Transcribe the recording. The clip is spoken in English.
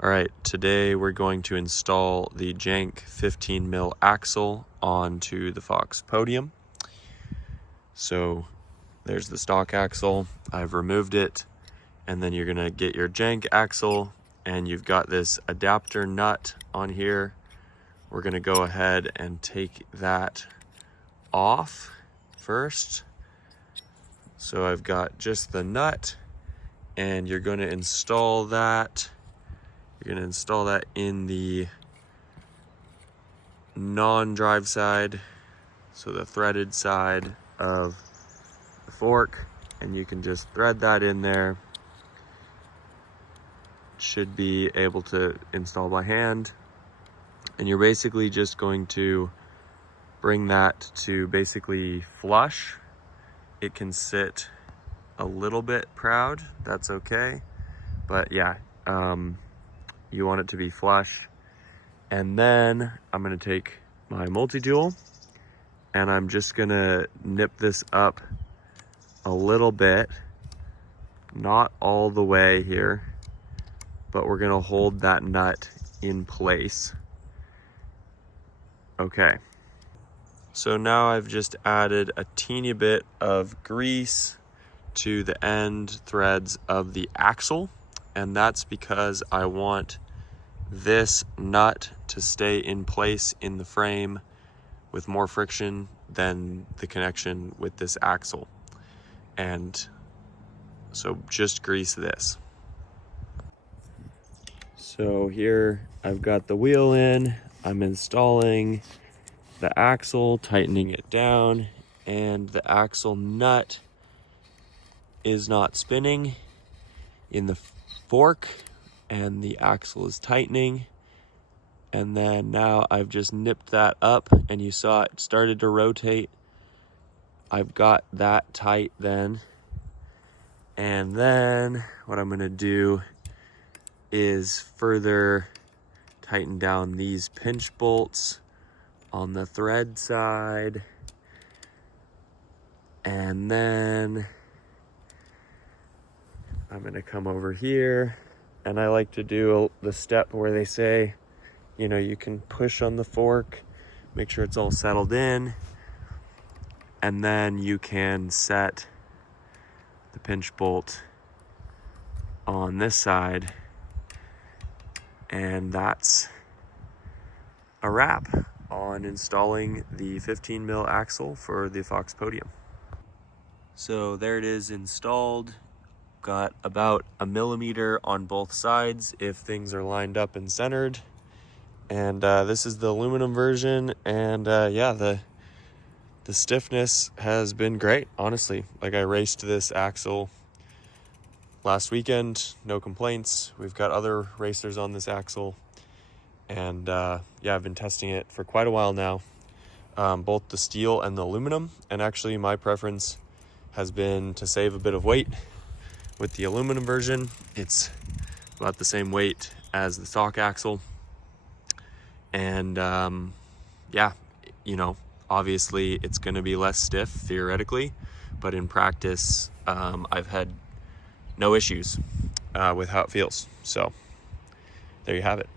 All right, today we're going to install the Jank 15 mil axle onto the Fox podium. So there's the stock axle, I've removed it, and then you're gonna get your Jank axle, and you've got this adapter nut on here. We're gonna go ahead and take that off first. So I've got just the nut, and you're gonna install that. You're gonna install that in the non-drive side, so the threaded side of the fork, and you can just thread that in there. Should be able to install by hand, and you're basically just going to bring that to basically flush. It can sit a little bit proud, that's okay, but yeah, you want it to be flush. And then I'm gonna take my multi-tool and I'm just gonna nip this up a little bit, not all the way here, but we're gonna hold that nut in place. Okay, so now I've just added a teeny bit of grease to the end threads of the axle, and that's because I want this nut to stay in place in the frame with more friction than the connection with this axle. And so just grease this. So here I've got the wheel in, I'm installing the axle, tightening it down, and the axle nut is not spinning in the fork, and the axle is tightening. And then now I've just nipped that up, and you saw it started to rotate. I've got that tight then. And then what I'm gonna do is further tighten down these pinch bolts on the thread side. And then I'm gonna come over here, and I like to do the step where they say, you know, you can push on the fork, make sure it's all settled in, and then you can set the pinch bolt on this side, and that's a wrap on installing the 15 mil axle for the Fox podium. So there it is installed. Got about 1 millimeter on both sides if things are lined up and centered. And this is the aluminum version, and yeah, the stiffness has been great, honestly. Like, I raced this axle last weekend, no complaints. We've got other racers on this axle, and yeah, I've been testing it for quite a while now, both the steel and the aluminum. And actually my preference has been to save a bit of weight with the aluminum version. It's about the same weight as the stock axle. And yeah, you know, obviously it's going to be less stiff theoretically, but in practice, I've had no issues with how it feels. So there you have it.